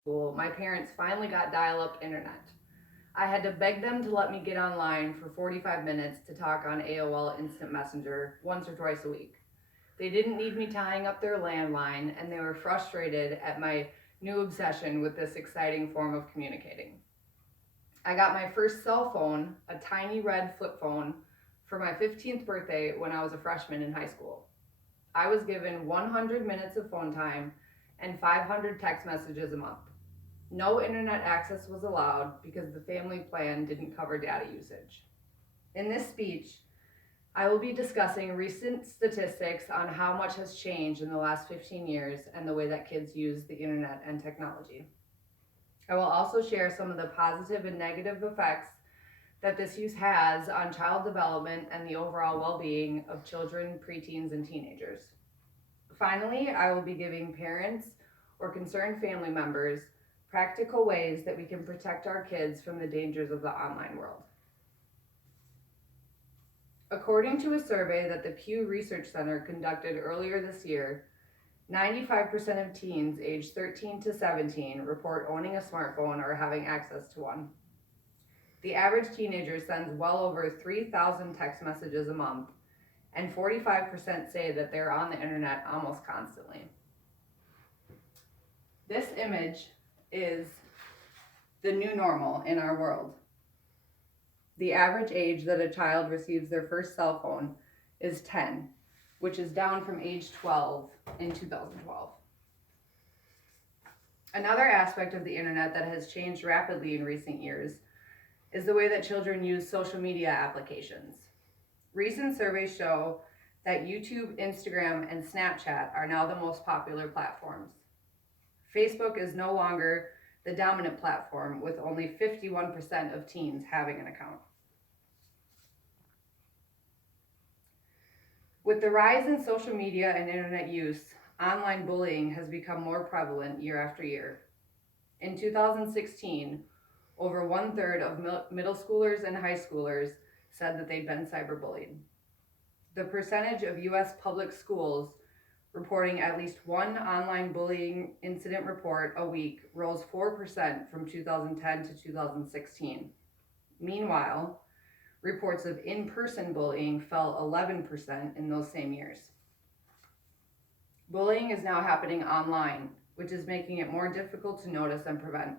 school, my parents finally got dial up internet. I had to beg them to let me get online for 45 minutes to talk on AOL Instant Messenger once or twice a week. They didn't need me tying up their landline, and they were frustrated at my new obsession with this exciting form of communicating. I got my first cell phone, a tiny red flip phone, for my 15th birthday when I was a freshman in high school. I was given 100 minutes of phone time and 500 text messages a month. No internet access was allowed because the family plan didn't cover data usage. In this speech, I will be discussing recent statistics on how much has changed in the last 15 years and the way that kids use the internet and technology. I will also share some of the positive and negative effects that this use has on child development and the overall well being of children, preteens, and teenagers. Finally, I will be giving parents or concerned family members practical ways that we can protect our kids from the dangers of the online world. According to a survey that the Pew Research Center conducted earlier this year, 95% of teens aged 13 to 17 report owning a smartphone or having access to one. The average teenager sends well over 3,000 text messages a month, and 45% say that they're on the internet almost constantly. This image is the new normal in our world. The average age that a child receives their first cell phone is 10, which is down from age 12 in 2012. Another aspect of the internet that has changed rapidly in recent years is the way that children use social media applications. Recent surveys show that YouTube, Instagram, and Snapchat are now the most popular platforms. Facebook is no longer the dominant platform, with only 51% of teens having an account. With the rise in social media and internet use, online bullying has become more prevalent year after year. In 2016, over 1/3 of middle schoolers and high schoolers said that they'd been cyberbullied. The percentage of US public schools reporting at least one online bullying incident report a week rose 4% from 2010 to 2016. Meanwhile, reports of in-person bullying fell 11% in those same years. Bullying is now happening online, which is making it more difficult to notice and prevent.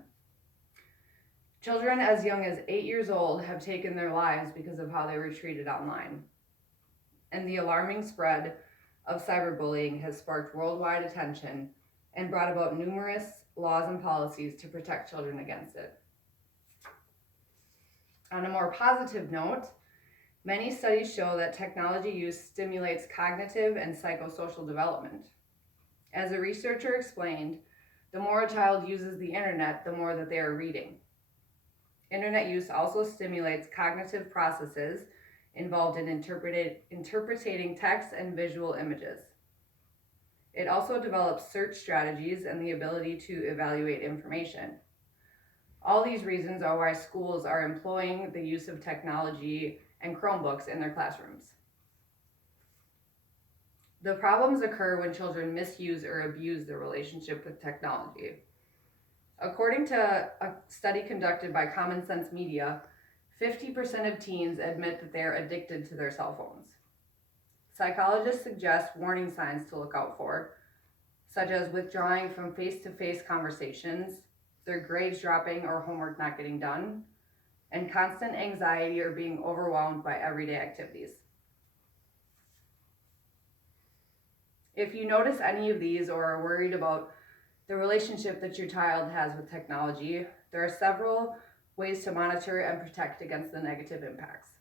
Children as young as 8 years old have taken their lives because of how they were treated online. And the alarming spread of cyberbullying has sparked worldwide attention and brought about numerous laws and policies to protect children against it. On a more positive note, many studies show that technology use stimulates cognitive and psychosocial development. As a researcher explained, the more a child uses the internet, the more that they are reading. Internet use also stimulates cognitive processes involved in interpreting text and visual images. It also develops search strategies and the ability to evaluate information. All these reasons are why schools are employing the use of technology and Chromebooks in their classrooms. The problems occur when children misuse or abuse their relationship with technology. According to a study conducted by Common Sense Media, 50% of teens admit that they are addicted to their cell phones. Psychologists suggest warning signs to look out for, such as withdrawing from face-to-face conversations, their grades dropping or homework not getting done, and constant anxiety or being overwhelmed by everyday activities. If you notice any of these or are worried about the relationship that your child has with technology, there are several ways to monitor and protect against the negative impacts.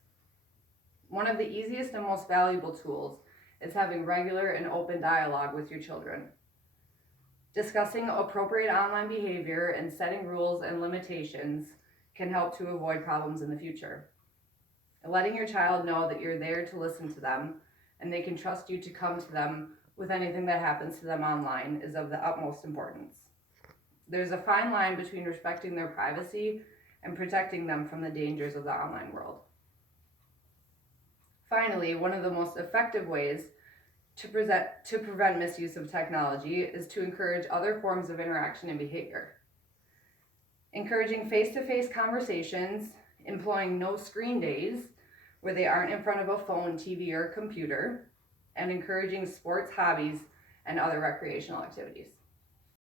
One of the easiest and most valuable tools is having regular and open dialogue with your children. Discussing appropriate online behavior and setting rules and limitations can help to avoid problems in the future. Letting your child know that you're there to listen to them and they can trust you to come to them with anything that happens to them online is of the utmost importance. There's a fine line between respecting their privacy and protecting them from the dangers of the online world. Finally, one of the most effective ways to prevent misuse of technology is to encourage other forms of interaction and behavior. encouraging face-to-face conversations, employing no screen days where they aren't in front of a phone, TV, or computer, and encouraging sports, hobbies, and other recreational activities.